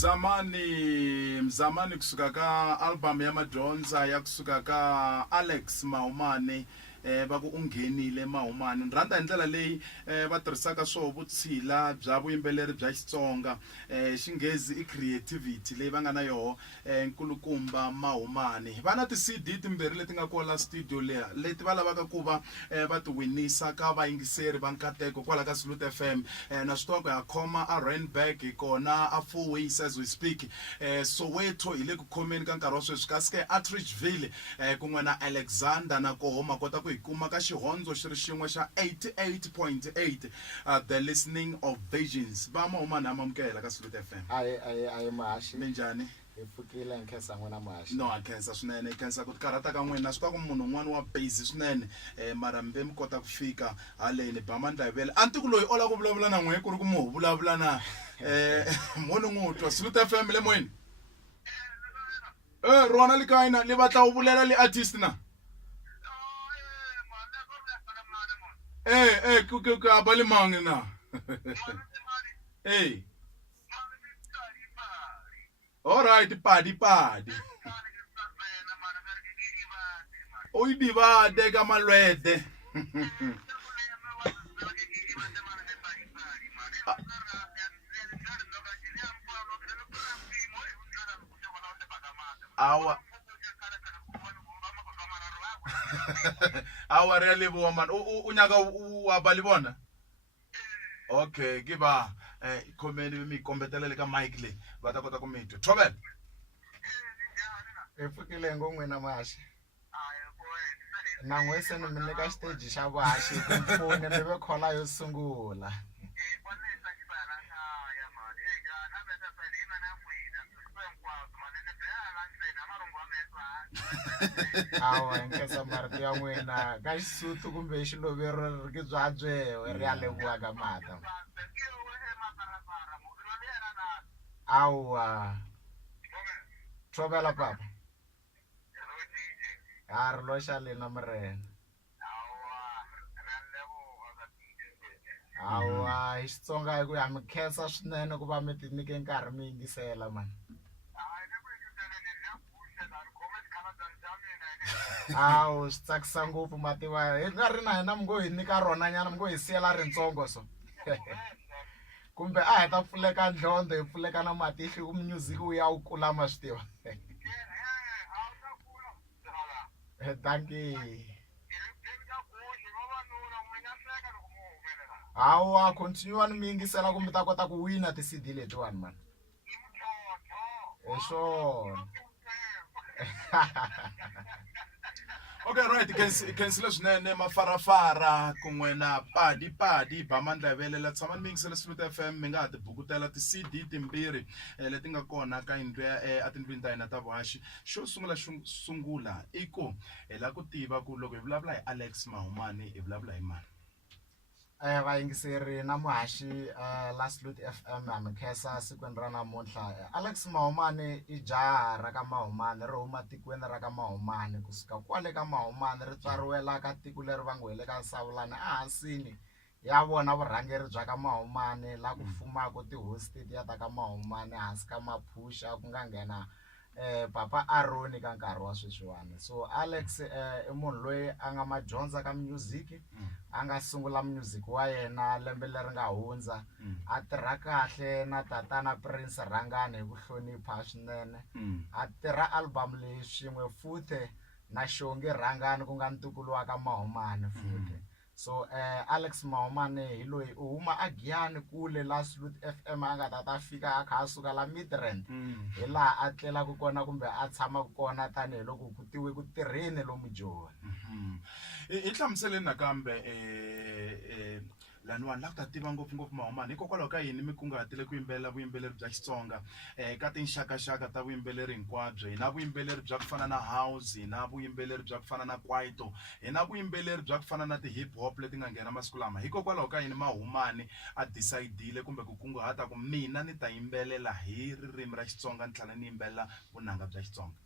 Mzamani kusuka ka album ya madyondza ya kusuka ka Alex Maumane va ku unghenile Maumane ni rhandza hi ndlela leyi va tirhisaka swo vutshila bya vuyimbeleri bya Xitsonga xinghezi I creativity leyi va nga na yoho nkulukumba Maumane va na ti CD timbirhi leti nga kola studio leya leti va lavaka ku va va ti winisa ka vayingiseri va nkateko kwala ka Salute FM na switoko ya khoma a Randburg kona a Fourways as we speak Soweto hi le ku khomeni ka nkarhi wa sweswi kasi Atteridgeville kun'we na Alexander na kohoma kota ku ikuma ka xihondzo xi ri xin'we xa 88.8 the listening of visions va Maumane amamukela ka Salute FM ayi mahashi minjhani ifukile nkhensa n'wina mahashi no akhensa swinene khensa ku tikarhata ka n'wina swi ta ku munhu un'wana wa base swinene mara mbe mi kota ku fika haleni Bamandlavele anti ku loyi ola ku vulavula na n'we ku ri ku mu vulavula na munhu n'utwa Salute FM le moyeni rona le kaina le batla u vulela le artist na ku ba le mang na all right padi o I divade ka malwede awa really woman unyaka wa bona okay give a comment mi kombetele ka mic le va ta kota ku mi twa Thobela ifukile ngomwena mahashi na n'we se ni mi nyika stage xa vahashi ku mpfune mi ve khola yo sungula awa nkhensa marito ya n'wina ka Xisuthu kumbe Xilovero ri ki byabyewe ri ya leviwaka mata awa Thobela papa ri loxa lena mirena awa hi Xitsonga hi ku ya mi khensa swinene ku va mi ti nyike nkarhi mi yingisela mani awu swi tsakisa ngopfu mativa hi nga ri na hina mi ngo hi nyika rona nyana mi ngo hi siyela ritsongo so kumbe a hi ta pfuleka ndlondlo hi pfuleka na matihlo ku music wu ya wu kula ma swi tiva danki awa continue ni mi yingisela ku mi ta kota ku wina ti CD letiwani mani hi swona okay right cancel swinene mafarafara kun'we na padi Bamandlavele la tshama ni mi yingisela Salute FM mi nga ha ti bukutela ti CD timbirhi leti nga kona ka yindlu ya atindlwini ta hina ta vuhaxi xo sungula I ku hi la ku tiva ku loko hi vulavula hi Alex Maumane hi vulavula hi mani vayingiseri na muhaxi la Salute FM ha mi khensa sikwini ra namuntlha Alex Maumane I jaha ra ka Maumane ri huma tikweni ra ka Maumane kusuka kwale ka Maumane ri tswariwela ka tiko leri va ngo hi le ka Savulani ehansini ya vona vurhangeri bya ka Maumane la ku fumaka tihosi tetiya ta ka Maumane hansi ka Maphusha ku nga nghena Papa Aroni ka nkarhi wa sweswiwani so Alex I munhu loyi a nga madyondza ka music a nga sungula music wa yena lembe leri nga hundza a tirha kahle na tatana Prince Rangani hi ku hlonipha swinene a tirha album leyi swin'we futhi na Shongi Rangani ku nga ntukulu wa ka Maumane futhi so Alex Maumane hi loyi u huma a Giyani kule la Salute FM a nga ta fika a kha a suka la Midrand hi laha a tlelaku kona kumbe a tshama kona tanihiloko ku tiwe ku tirheni lomu Joni hi hlamuseleni nakambe laniwani la ku ta tiva ngopfungopfu Maumane hikokwalaho ka yini mi kunguhatile ku yimbelela vuyimbeleri bya Xitsonga ka tinxakaxaka ta vuyimbeleri hinkwabyo hi na vuyimbeleri bya ku fana na house hi na vuyimbeleri bya ku fana na kwaito hi na vuyimbeleri bya ku fana na ti hip hop leti nga nghena masiku lama hikokwalaho ka yini Maumane a decidile kumbe ku kunguhata ku mina ni ta yimbelela hi ririmi ra Xitsonga ni tlhela ni yimbelela vunanga bya Xitsonga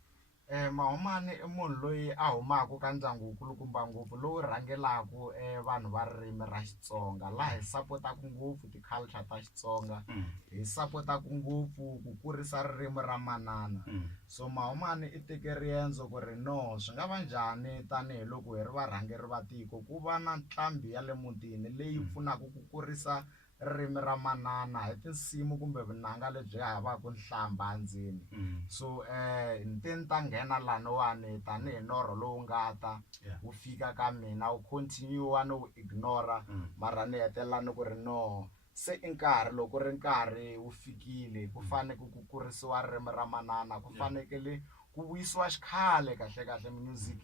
Mahumani i munhu loyi a humaka ka ndyangu wu kulukumba ngopfu lowu rhangelaku vanhu va ririmi ra Xitsonga, laha hi sapotaku ngopfu ti-culture ta Xitsonga, hi sapotaku ngopfu ku kurisa ririmi ra manana. So Mahumani i teke riendzo ku ri no swi nga va njhani tanihiloko hi ri varhangeri va tiko ku va na nqambi ya le mutini leyi pfunaka ku kurisa ririmi ra manana hi tinsimu kumbe vunanga lebyi havaku nhlamba ndzeni. So ni ta nghena laniwani tanihi norho lowu nga ta wu fika ka mina wu continue no wu ignora, mara ni hetelela ni ku ri no se i nkarhi, loko ri nkarhi wu fikile ku fanele ku kurisiwa ririmi ra manana, ku fanekele ku vuyisiwa xikhale kahle kahle music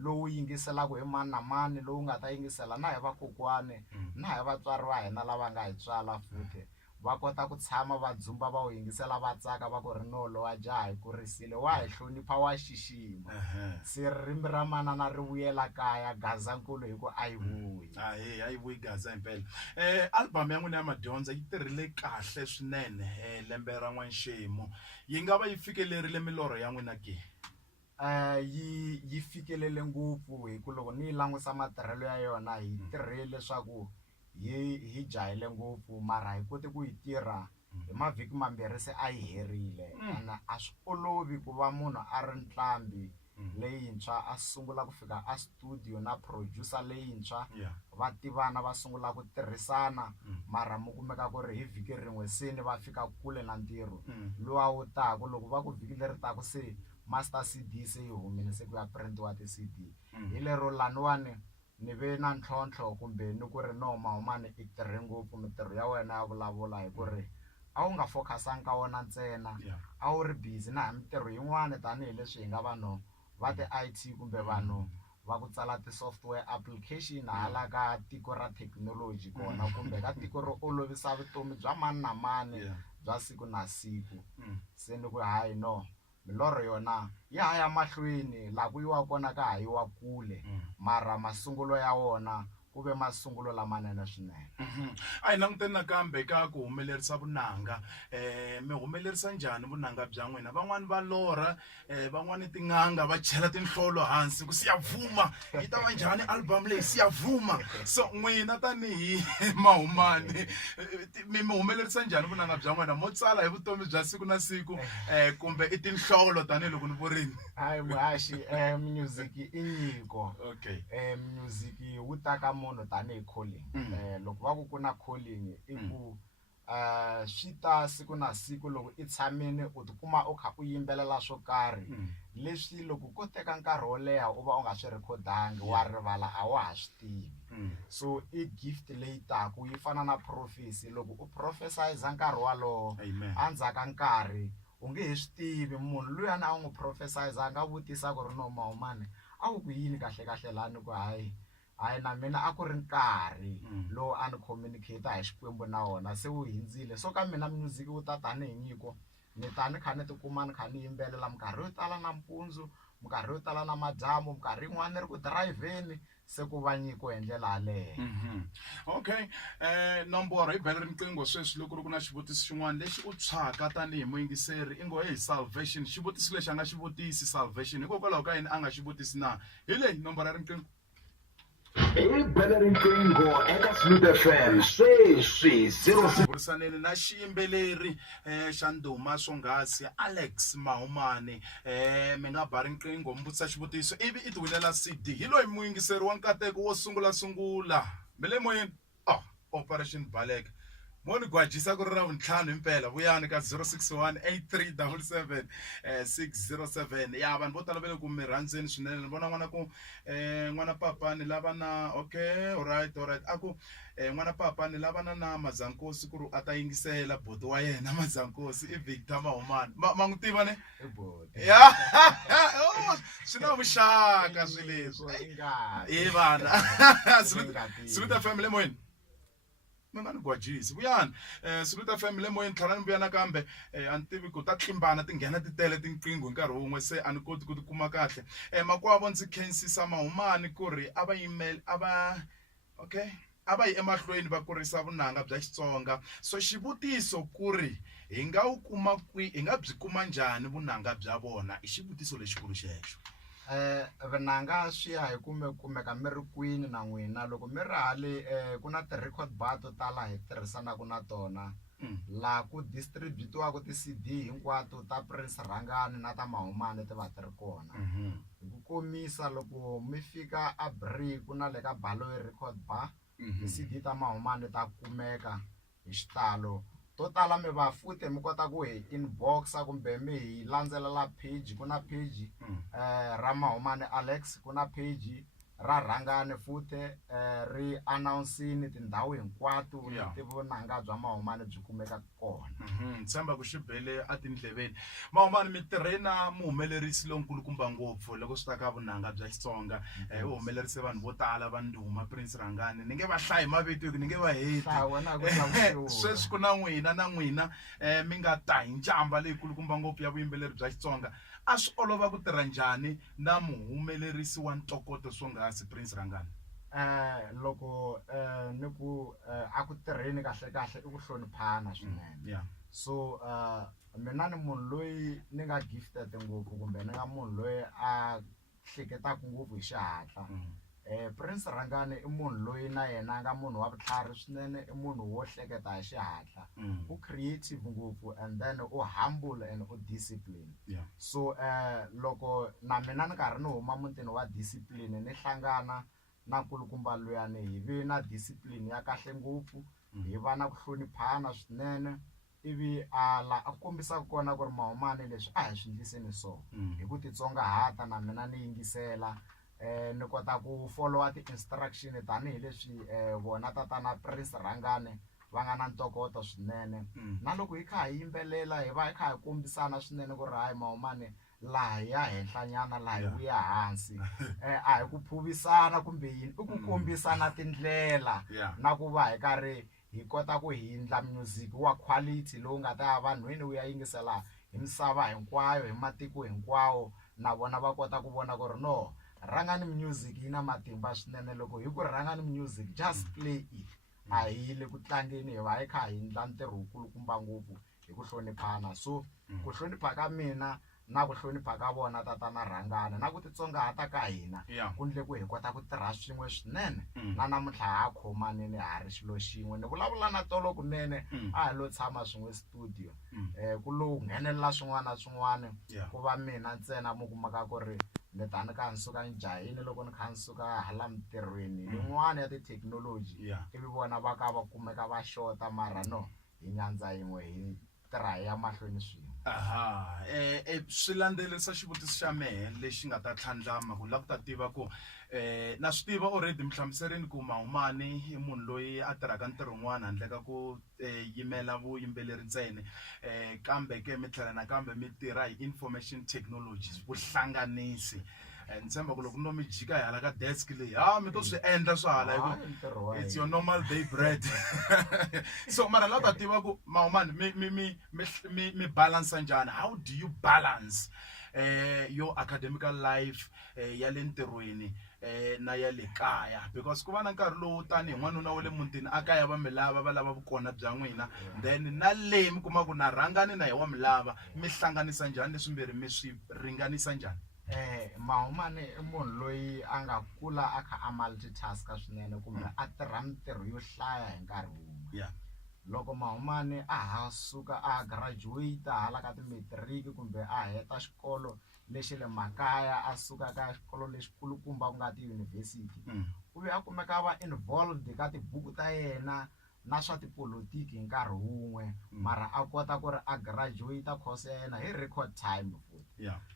lowu yingiselaka hi mani na mani, lowu nga ta yingisela na hi vakokwani na hi vatswari va hina lava nga hi tswala futhi, va kota ku tshama va dzumba va wu yingisela va tsaka va ku ri no lowa jaha hi kurisile wa hi hlonipha wa xixima. Se ririmi ra manana ri vuyela kaya, Gazankulu hi ku a yi vuyi. A yi vuyi Gaza himpela. Album ya n'wina ya madyondza yi tirhile kahle swinene lembe ra N'wanxemu, yi nga va yi fikelerile milorho ya n'wina ke? Yi fikelele ngopfu hi ku loko ni yi langusa matirhelo ya yona hi tirhile leswaku hi jahile ngopfu, mara hi kote ku yi tirha hi mavhiki mambirhi se a yi herile. A swi olovi ku va munhu a ri nqambi leyintshwa a sungula ku fika a studio na producer leyintshwa, va tivana va sungula ku tirhisana, mara mu kumeka ku ri hi vhiki rin'we se ni va fika kule na ntirho luwa wu taku. Loko va ku vhiki leri taku se master CD se yi humile se ku ya printiwa ti-CD, hi lero laniwani ni ve na ntlhontlho kumbe ni ku ri no Mahumani i tirhe ngopfu, mitirho ya wena ya vulavula hi ku ri a wu nga focusanga ka wona ntsena, a wu ri busy na hi mitirho yin'wana tanihileswi hi nga vanhu va ti-IT kumbe vanhu va ku tsala ti-software application hala ka tiko ra thekinoloji kona kumbe ka tiko ro olovisa vutomi bya mani na mani bya siku na siku. Se ni ku hayi no milorho yona ya ya mahlweni laha ku yiwa kona ka ha yiwa kule, mara masungulo ya wona ku ve masungulo lamanene swinene. A hi languteni nakambe ka ku humelerisa vunanga, mi humelerisa njhani vunanga bya n'wina? Van'wani va lorha, van'wani tin'anga va chela tinhlolo hansi ku siyavuma, yi ta va njhani album leyi siyavuma. So n'wina tanihi Mahumani mi humelerisa njhani vunanga bya n'wina? Mo tsala hi vutomi bya siku na siku kumbe i tinhlolo tanihiloko ni vurini? Hayi muhaxi, music i nyiko. Okay. Music wu ta ka munhu tanihi calling. Loko va ku na calling i ku swi ta siku na siku loko i tshamini u tikuma u kha u yimbelela swo karhi leswi loko ko teka nkarhi wo leha u va u nga swi rhekhodangi wa rivala a wa ha swi tivi. So i gift leyi taku yi fana na prophecy, loko u prophesize nkarhi walowo endzhaku ka nkarhi u nge he swi tivi munhu luyani a wu n'wi prophesize a nga vutisa ku ri no Mahumani a wu ku yini kahle kahle lani ku hayi na mina a ku ri nkarhi lowu a ni communicate hi Xikwembu na wona se wu hindzile. So ka mina music wu ta tanihi nyiko, ni ta ni kha ni tikuma ni kha ni yimbelela minkarhi yo tala nampundzu, minkarhi yo tala na madyambu, minkarhi yin'wana ni ri ku dirayivheni, se ku va nyiko hi ndlela yaleyo. Okay, nomboro hi bela riqingho sweswi loko ri ku na xivutiso xin'wana lexi u tshwaka tanihi muyingiseri i ngo hey salvation, xivutiso lexi a nga xivutisi salvation hikokwalaho ka yini a nga xivutisi na? Hi leyi nomboro ya riqingho. Hi bela riqingho eka Salute FM sweswi 06. Vurisaneni na xiyimbeleri xa ndhuma swonghasi Alex Mahumani, mi nga ba riqingho mi vutisa xivutiso ivi i ti winela CD. Hi loyi muyingiseri wa nkateko wo sungula mi le moyeni. Operation Baleka moni gwajisa ku ri ra vuntlhanu himpela vuyani ka 0618377 607. Ya vanhu vo tala vele ku mi rhandzeni swinene, ni vona n'wana ku n'wana papa ni lava na okay alright a ku n'wana papa ni lava na Mazankosi ku ri a ta yingisela boti wa yena Mazankosi i Victor Mahumani. Ma n'wi tiva ne? Ya swi na vuxaka swileswi vana. Salute FM le moyeni mi nga ni gwajisi vuyani. Salute FM le moyeni tlhela ni vuya nakambe a ni tivi ku ta tlimbana ti nghena ti tele tinqingho hi nkarhi wun'we se a ni koti ku ti kuma kahle. Makwavo ndzi khensisa Mahumani ku ri a va okay a va yi emahlweni va kurisa vunanga bya Xitsonga. So xivutiso ku ri hi nga wu kuma hi nga byi kuma njhani vunanga bya vona, i xivutiso lexikulu xexo. Vunanga swi ya hi kumeka mi ri kwini na n'wina. Loko mi ri hale ku na ti-record bar to tala hi tirhisanaka na tona laha ku distributiwaka ti-CD hinkwato ta Prince Rhangani na ta Maumani ti va ti ri kona. Hi ku komisa loko mi fika a break ku na le ka Baloyi record bar ti-CD ta Maumani ta kumeka hi xitalo. To tala mi va futhi mi kota ku hi inboxa kumbe mi hi landzelela page, ku na page ra Maumani Alex, ku na page ra Rhangani futhi ri announce-ini tindhawu hinkwato leti vunanga bya Maumani byi kumeka kona. Tshemba ku xibele a tindleveni. Maumani mi tirhe na muhumelerisi lonkulukumba ngopfu loko swi ta ka vunanga bya Xitsonga. U humelerise vanhu vo tala va ndhuma, Prince Rhangani ni nge va hlayi mavito ni nge va heti. Sweswi ku na n'wina mi nga ta hi ncamba leyi kulukumba ngopfu ya vuyimbeleri bya Xitsonga. A swi olova ku tirha njhani na muhumelerisi wa ntokoto swonghasi Prince Rhangani? Loko ni ku a ku tirheni kahle i ku hloniphana swinene. So mina ni munhu loyi ni nga gifted ngopfu kumbe ni nga munhu loyi a hleketaka ngopfu hi xihatla. Prince Rhangani i munhu loyi na yena a nga munhu wa vutlhari swinene, i munhu wo hleketa hi xihatla, u creative ngopfu and then u humble and u discipline. So loko na mina ni karhi ni huma mutini wa discipline ni hlangana na nkulukumba luyani hi vi na discipline ya kahle ngopfu, hi va na ku hloniphana swinene, ivi la a kombisaka kona ku ri Maumani leswi a hi swi endliseni so hi ku titsongahata na mina ni yingisela. Ni kota ku follow ti-instruction tanihileswi vona tatana Prince Rhangani va nga na ntokoto swinene. Na loko hi kha hi yimbelela hi va hi kha hi kombisana swinene ku ri hayi Maumani laha ya henhlanyana laha hi vuya hansi. A hi ku phuvisana kumbe yini, i ku kombisana tindlela na ku va hi karhi hi kota ku hindla music wa quality lowu nga ta ya vanhwini wu ya yingisela hi misava hinkwayo, hi matiko hinkwawo, na vona va kota ku vona ku ri no Rhangani music yi na matimba swinene. Loko hi ku Rhangani music just play it, a hi le ku tlangeni, hi va hi kha hi endla ntirho wukulukumba ngopfu hi ku hloniphana. So ku hlonipha ka mina na ku hlonipha ka vona tatana Rhangani na ku titsongahata ka hina ku endle ku hi kota ku tirha swin'we swinene. Na namuntlha ha khomanini ha ri xilo xin'we, ni vulavula na tolo kunene a hi lo tshama swin'we studio ku lo nghenelela swin'wana na swin'wana, ku va mina ntsena mu kumaka ku ri ni ta ni kha ni suka njhayini loko ni kha ni suka hala mintirhweni yin'wana ya tithekinoloji, ivi vona va ka va kumeka va xota mara no hi nyandza yin'we hi tirha ya mahlweni swin'we. Swi landzelerisa xivutiso xa mehe lexi nga ta tlhandlama ku lava ku ta tiva ku na swi tiva already mi hlamuserini ku Maumani i munhu loyi a tirhaka ntirho wun'wana handle ka ku yimela vuyimbeleri ntsena, kambe ke mi tlhela nakambe mi tirha hi information technology, vuhlanganisi. Ni tshemba ku loko no mi jika hi hala ka desk leyi mi to swi endla swo hala it's your normal day bread. So mara la ta tiva ku Maumani mi balance njhani, how do you balance your academical life ya le ntirhweni na ya le kaya, because ku va na nkarhi lowu tani hi n'wanuna wa le mutini a kaya va mi lava va lava vukona bya n'wina, then na leyi mi kuma ku na Rhangani na hi wa mi lava, mi hlanganisa njhani leswi mbirhi, mi swi ringanisa njhani? Maumani i munhu loyi a nga kula a kha a multitaska swinene kumbe a tirha mintirho yo hlaya hi nkarhi wun'we. Loko Maumani a ha suka a graduate hala ka timetiriki kumbe a heta xikolo lexi le makaya a suka ka xikolo lexi kulukumba ku nga tiyunivhesiti, u ve a kumeka va involved ka tibuku ta yena na swa tipolotiki hi nkarhi wun'we, mara a kota ku ri a graduate course ya yena hi record time.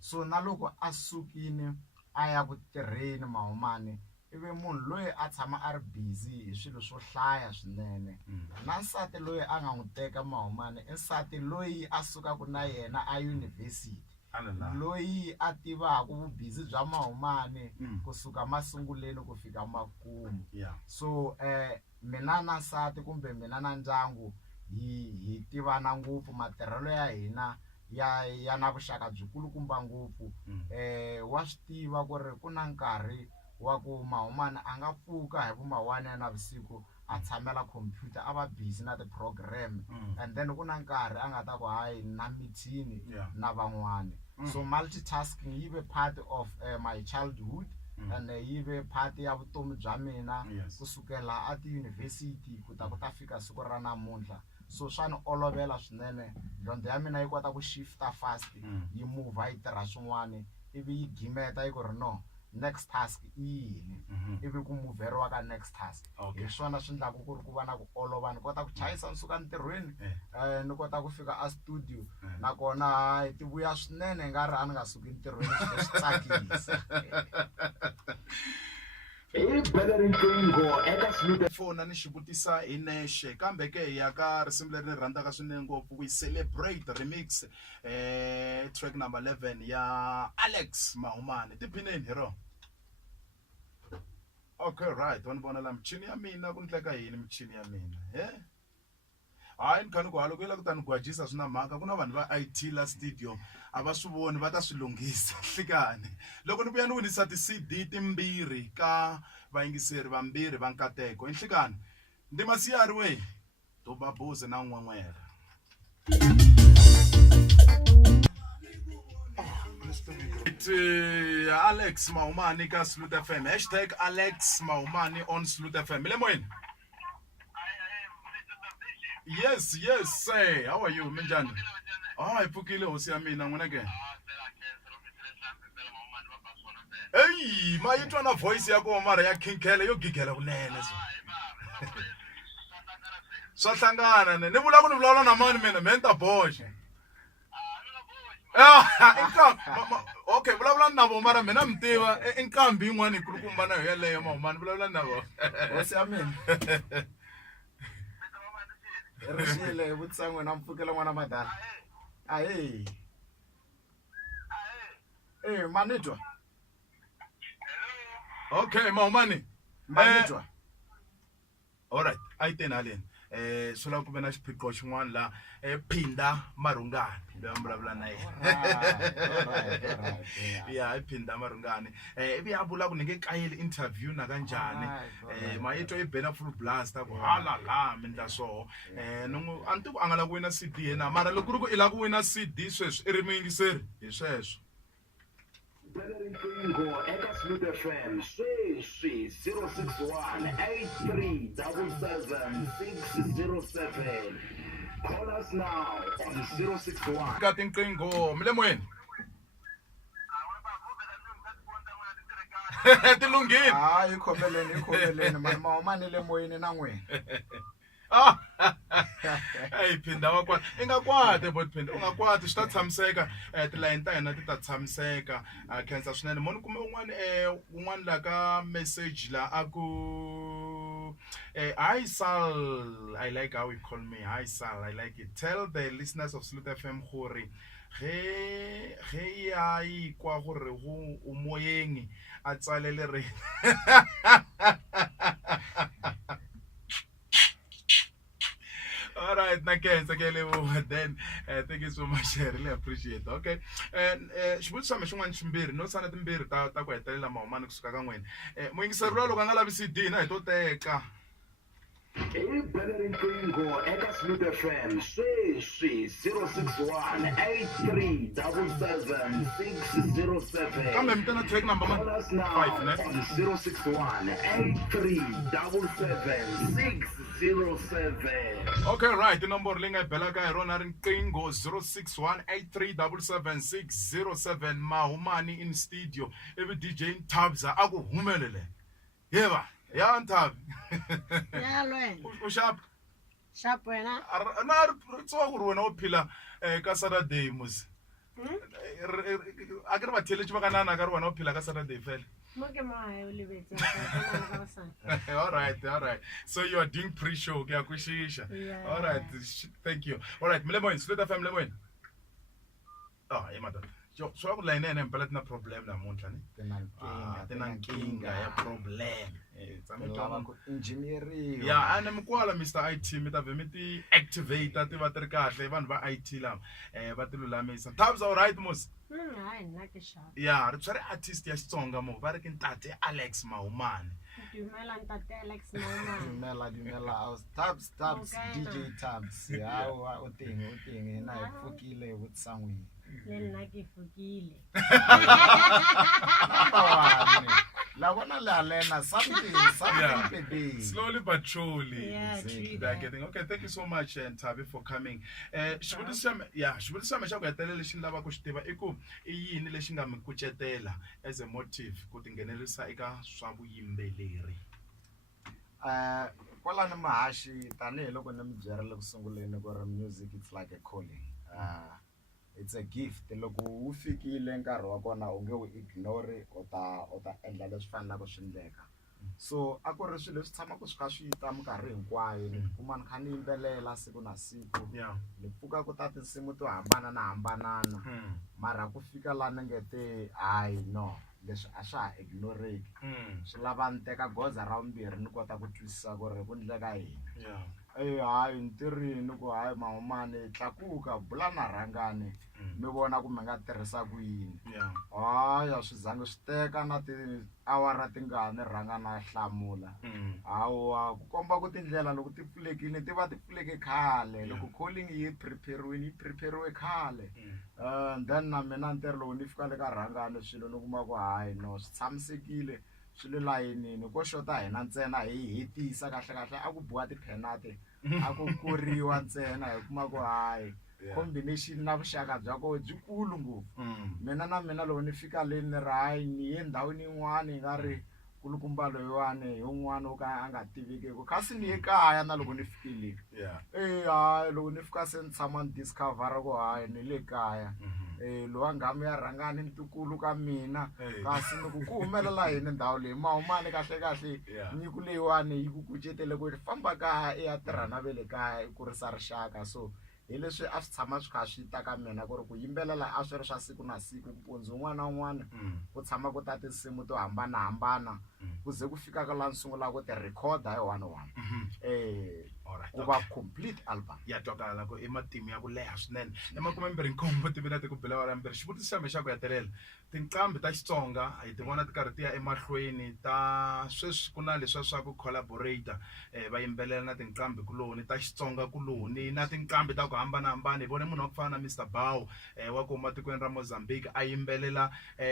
So na loko a sukini a ya ku tirheni Maumani i ve munhu loyi a tshama a ri busy hi swilo swo hlaya swinene. Na nsati loyi a nga n'wi teka Maumani i nsati loyi a sukaka na yena a yunivhesiti, loyi a tivaka vubizi bya Maumani kusuka masunguleni ku fika makumu. So mina na nsati kumbe mina na ndyangu hi tivana ngopfu, matirhelo ya hina ya na vuxaka byi kulukumba ngopfu. Wa swi tiva ku ri ku na nkarhi wa ku Maumani a nga pfuka hi vo ma-1 ya navusiku a tshamela computer a va busy na ti-program and then ku na nkarhi a nga ta ku hayi na mithini na van'wani so multitasking yi ve part of my childhood and yi ve part ya vutomi bya mina kusukela a tiyunivhesiti ku ta fika siku ra namuntlha so swa ni olovela swinene dyondzo ya mina yi kota ku shifta fast yi move yi tirha swin'wana ivi yi gimeta yi ku ri no next task i yini ivi ku muvheriwa ka next task hi swona swi endlaka ku ri ku va na ku olova ni kota ku chayisa ni suka ntirhweni ni kota ku fika a studio nakona hi ti vuya swinene nga ri a ni nga suki ntirhweni swi tsakisa fona ni xivutisa hi nexe kambe ke hi ya ka risimu leri ni rhandzaka swinene ngopfu we celebrate remix track number 11 ya Alex Maumane tiphineni hi ro okay right wani vona la michini ya mina ku ndleka yini michini ya mina hayi ni khani ku haloko yela ku ta ni gwajisa swi na mhaka ku na vanhu va IT la studio a va swi voni va ta swi lunghisa hlikani loko ni vuya ni winisa ti-CD timbirhi ka vayingiseri vambirhi va nkateko hlikani ndi Masiyari we to babuze na n'wan'wera Alex Maumane ka Salute FM #Alex Maumane on Salute FM lemoyeni yes say how are you minjani ipfukile hosi ya mina n'wina ke hey ma yitwa na voice yako mara ya khinkele yo gigela kunene so swa hlangana ni vula ku ni vulavula na mani mina menta boxe okay vulavula na vo mara mina mitiva inkambi yin'wana ikulukumba na yeleyo Maumane vulavula na vo hosi ya mina rishile vutsan'we na mpfukela n'wana madala ahe manitwa okay Maumane manitwa alright ayiteni haleni swi lava ku ve na xiphiqo xin'wana la Phinda Marhungani loyi vulavula na yena ya Phinda Marhungani ivi ya vula ku ni nge kayeli interview na kanjhani mayitwa i bela full blast ku halala mi ndla swoho a ni tiku a nga la ku wina CD yena mara loko ku ri ku i la ku wina CD sweswi i ri muyingiseri hi sweswo eka Salute FM sweswi 061-8377-607. Call us now on 061. ka tinqingho mi le moyeni tilunghini hayi khomeleni mani Maumane le moyeni na n'wina hey Phinda wa kwata i nga kwati but Phinda u nga kwati swi ta tshamiseka tilayini ta hina ti ta tshamiseka khensa swinene moni kume un'wana la ka message la a ku hi Sal I like how you call me hi Sal I like it tell the listeners of Salute FM gore ge ya ikwa gore go o moyeng a tsalele re all right nakenza ke levo then thank you so much I really appreciate okay xivutiso xa xin'wana ximbirhi no sana timbirhi ta ku hetelela Maumane kusuka ka n'wina muyingiseri lwa loko a nga lavi CD na hi to teka Hey, better Ringo, eka Salute FM, sweswi 061-8377-607. kambe mi tena track number Call us now 5 ne on 061-8377-607. okay right inomboro leyi nga yi belaka hi rona riqingho 061-8377-607 Maumane in studio ivi DJ Ntabza a ku humelele yeva ya Ntabi Ya lwena. u sharp Sharp wena. na tsoa ku ri wena u phila ka Saturday mus a ke re batheletši ba ka nana ka re wena u phila ka Saturday fela Mo ke mo hae o lebetse all right so you are doing pre-show ke ya kwishisha Yeah. all right thank you all right mlemoyeni Salute FM mlemoyeni ye madam swa ku layini ene mpela tina problem namuntlha ni tina nkinga ya problem lava ku engineeriwa ya ane mi kwala Mr IT mi ta ve mi ti activate ti va ti ri kahle vanhu va IT lava va ti lulamisa Ntabza all right mos hayi nna ke Sharp. ya ri tshware artist ya Xitsonga mo va ri ke ntate Alex Maumane. Dumela ntate Alex Maumane. Dumela Tabs Okay, DJ Tabs ya o teng na e fokile go tsangwe Le nna ke fokile. la bona le alena something per day. Slowly but surely. Yeah, Exactly. true They're that. getting okay. Thank you so much, Tabi, for coming. Xivutiso xa me xa ku hetelela lexi ni lava ku xi tiva i ku i yini lexi nga mi kucetela as a motive ku tinghenelerisa eka swa vuyimbeleri. Kwalani mahashi tanihiloko ni mi byerile ku sunguleni ku ri music it's like a calling. It's a gift. Loko wu fikile nkarhi wa kona u nge wu ignore u ta endla leswi fanelaka swi endleka. So a ku ri swilo leswi tshamaka swi kha swi ta minkarhi hinkwayo ni kuma ni kha ni yimbelela siku na siku Yeah. ni pfuka ku ta tinsimu to hambanana mara ku fika laha ni nge te hayi no leswi a swa ha ignoreki swi lava ni teka goza ra vumbirhi ni kota ku twisisa ku ri ku endleka yini. Yeah. Hayi ntirhini ku hayi Maumane tlakuka bula na rhangani mi vona ku mi nga tirhisa ku yini. Yeah. Hayi swi zangi swi teka na tiawara tingani rhanga na hlamula. Hawa ku komba ku tindlela loko ti pfulekile ti va ti pfuleke khale loko calling yi prepare khale. Then na mina ntirho lowu ni fika le ka rhangani swilo ni kuma ku hayi no swi tshamisekile swilo layinini ko xota hina ntsena hi hetisa kahle a ku buwa tiphenati a ku kuriwa ntsena hi kuma ku hayi combination na vuxaka bya ko byikulu ngopfu. Mina na mina loko ni fika le ni ri hayi ni ye ndhawini yin'wana yi nga ri kulukumba loyiwani hi un'wana wo ka a nga tivekeki kasi ni ye kaya na loko ni fikile. Hayi loko ni fika se ni tshama ni discover ku hayi ni le kaya. Lowa nghamu ya rhangani ntukulu ka mina kasi loko ku humelela yini ndhawu leyi Maumane kahle nyiko leyiwani yi ku kucetele ku famba kaya i ya tirha na vele kaya i kurisa rixaka. So hi leswi a swi tshama swi kha swi ta ka mina ku ri ku yimbelela a swi ri swa siku na siku mpundzu un'wana na un'wana ku tshama ku ta tinsimu to hambanahambana ku ze ku fika ka laha ni sungulaka ku ti recorda hi 1 ku va complete album. Ya twakala ku i matimu ya ku leha swinene emakumembirhinkombo ti vile ti ku bela varambirhi. Xivutiso xa me xa ku hetelela tinqambi ta Xitsonga hi ti vona ti karhi ti ya emahlweni ta sweswi ku na leswiya swa ku collaborata va yimbelela na tinqambi kuloni ta Xitsonga kuloni na tinqambi ta ku hambanahambana. Hi vone munhu wa ku fana na Mr Bow wa ku huma tikweni ra Mozambique a yimbelela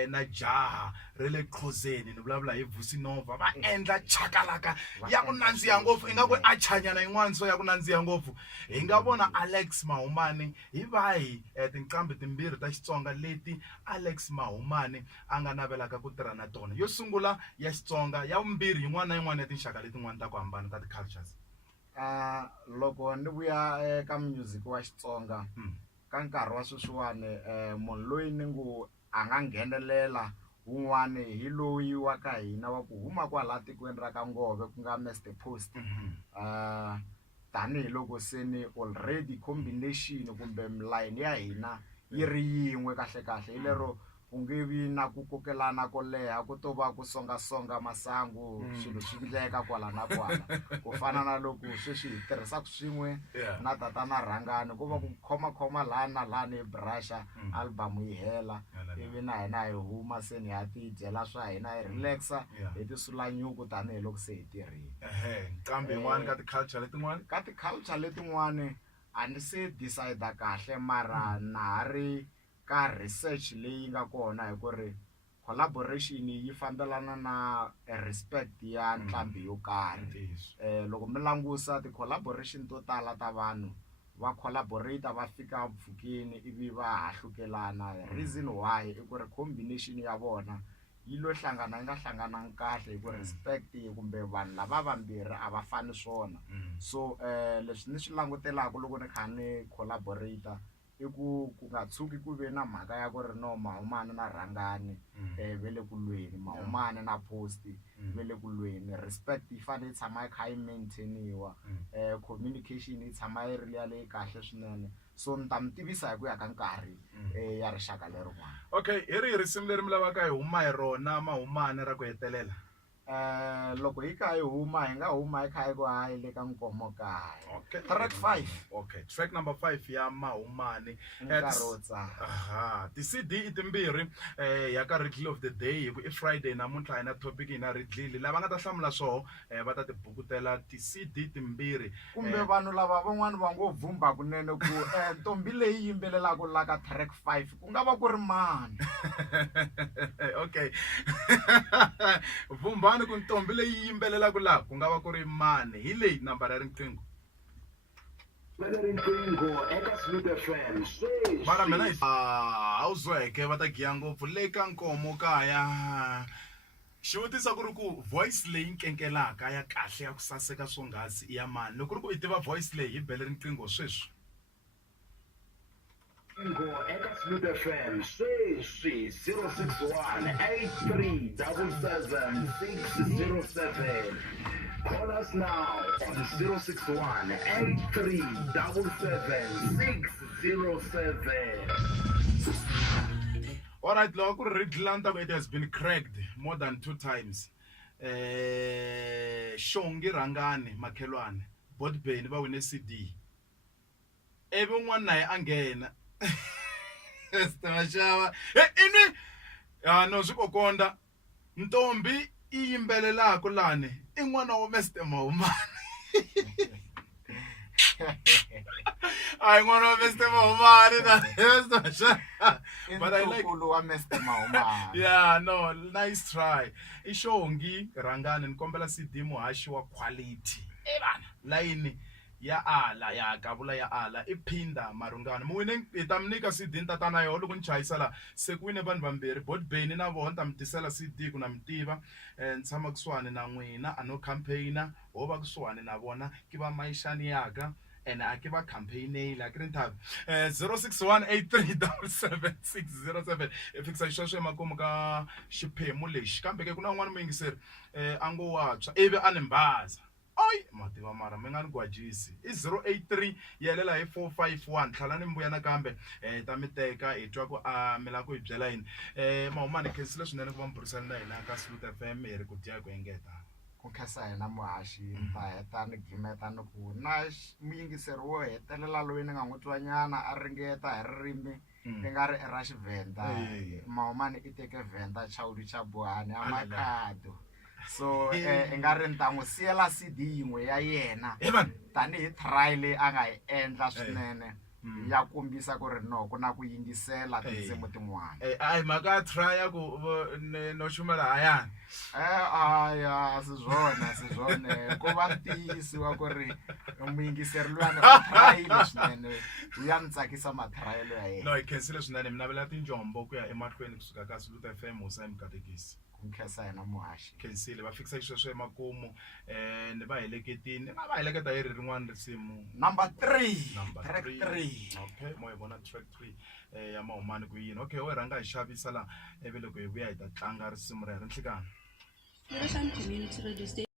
na jaha ri le Xhozeni ni vulavula hi Vusi Nova va endla chakalaka ya ku nandziha ngopfu i nga ku a chanyana yin'wana so ya ku nandziha ngopfu. Hi nga vona Alex Maumane hi vahi tinqambi timbirhi ta Xitsonga leti Alex Maumane a nga navelaka ku tirha na tona. Yo sungula ya Xitsonga ya vumbirhi yin'wana na yin'wana ya tinxaka letin'wana ta ku hambana ta ti-cultures. Loko ni vuya eka music wa Xitsonga ka nkarhi wa sweswiwani munhu loyi ni ngo a nga nghenelela wun'wani hi loyi wa ka hina wa ku huma kwala tikweni ra ka Ngove ku nga Mr Post. Tanihiloko se ni already combination kumbe line ya hina yi ri yin'we kahle hi lero ku nge vi na ku kokelana ko leha ku to va ku songa masangu swilo swi endleka kwala na kwala ku fana na loko sweswi hi tirhisaka swin'we na tatana rhangani ku va ku khoma lani hi brusha album yi hela ivi na hina hi huma se ni ya ti dyela swa hina hi relaxa hi ti sula nyuku tanihiloko se hi tirhile. Kambe yin'wana ka ti-culture letin'wana ka ti-culture letin'wana a ni se decide kahle mara na ha ri ka research leyi nga kona hi ku ri collaboration yi fambelana na respect ya nqambi yo karhi. Loko mi langusa ti-collaboration to tala ta vanhu va collaborate va fika mpfhukeni ivi va hahlukelana. Reason why i ku ri combination ya vona yi lo hlangana yi nga hlanganangi kahle hi ku respect kumbe vanhu lava vambirhi a va fani swona. So leswi ni swi langutelaka loko ni kha ni collaborate i ku nga tshuki ku ve na mhaka ya ku ri no Maumane na rhangani ve le ku lweni Maumane na Post ve le ku lweni. Respect yi fanele yi tshama yi kha yi maintainiwa. Communication yi tshama yi ri ya leyi kahle swinene. So ni ta mi tivisa hi ku ya ka nkarhi ya rixaka lerin'wana. Okay hi rihi risimu leri mi lavaka hi huma hi rona Maumane ra ku hetelela? loko hi kha hi huma hi nga huma hi kha hi ku hayi le ka nkomo kaya. Okay. Track 5 Okay, track number 5 ya Mahumani. nkarhi wo tsaka. Aha, ti-CD i timbirhi ya ka Riddle of the Day hi Friday namuntlha hi na topic hi na riddle lava nga ta hlamula swoho va ta tibukutela ti-CD timbirhi Kumbe vanhu lava van'wani va ngo vhumba kunene ku ntombi leyi yimbelelaka la ka track 5 ku nga va ku ri mani. Okay. Vumbani ku ntombi leyi yimbelelaka laha ku nga va ku ri mani hi leyi nambara ya riqingho. Better riqingho eka Salute FM sweswi. Mara mina a wu zweke va ta giya ngopfu le ka nkomo kaya. Xivutiso ku ri ku voice leyi nkenkelaka ya kahle ya ku saseka swonghasi i ya mani. Loko ku ri ku i tiva voice leyi hi bele riqingho sweswi. Riqingho eka Salute FM sweswi 061 8377 607. Call us now on 061 8377 607. All right, loko ku ri riddle it has been cracked more than 2 times. Shongi Rangani Makhelwane Bodbeni va wine CD. Everyone naye angena. Stamashava. Ini no swikokonda. Ntombi iyimbelelaka lani i n'wana wa Mr Mahumani. Ay n'wana wa Mr Mahumani na. But I like Nkulu wa Mr Mahumani. Yeah, no, nice try. Ishongi Rangani nikombela CD muhashi wa quality. Bana, line ya ala ya kabula ya ala iphinda marungana. Muwine itamnika CD ntatana yo loko nchayisa la sekuwine vanhu vambirhi Bodbeni na vona tamtisela CD kuna mtiva ntshama kusuhani na n'wina ano campaigner ho va kusuhani na vona ki va maishani yaka and a ke va campaigner la kri nthavi 0618377607 ifikisa xisho emakumu ka xiphemu lexi kambe ke kuna n'wana muyingiseri a ngo watswa ivi a ni mbaza. Ay mativa mara mi nga ni gwajisi i 083 yelela hi 451 tlhala ni mbuyana kambe ta mi teka hi twa ku mi la ku hi byela yini Mahumani khensile swinene ku va mi burisana na hina ka Salute FM hi ri ku dya ku engeta. Ku khasa hina muhashi ta heta ni gimeta ni ku na muyingiseri wo hetelela loyi ni nga n'wi twanyana a ringeta hi ririmi ni nga ri ra Xivenda. Mahumani i teke Venda chawudi cha Buhani a Makhado. So i nga ri ni ta n'wi siyela CD yin'we ya yena tanihi try leyi a nga yi endla swinene ya kombisa ku ri no ku na ku yingisela tinsimu tin'wana. Ay maka try ya ku no shumela hayani. Aya sizwona ku va ntiyisiwa ku ri muyingiseri luyani u tryile swinene ya ni tsakisa matrayelo ya yena. No hi khensile swinene mi navela tinjombo ku ya emahlweni kusuka ka Salute FM Musa Mkatekisi. Nkhesa hina muhashi Khensile va fikisa xisweswo emakumu ni va heleketini ni nga va heleketa hi rin'wana risimu number 3 number track 3. 3. Okay mo hi vona track 3 ya Mahumani ku yini. Okay we rhanga hi xavisa la ivi loko hi vuya hi ta tlanga risimu rero nhlikani. Community Radio Station.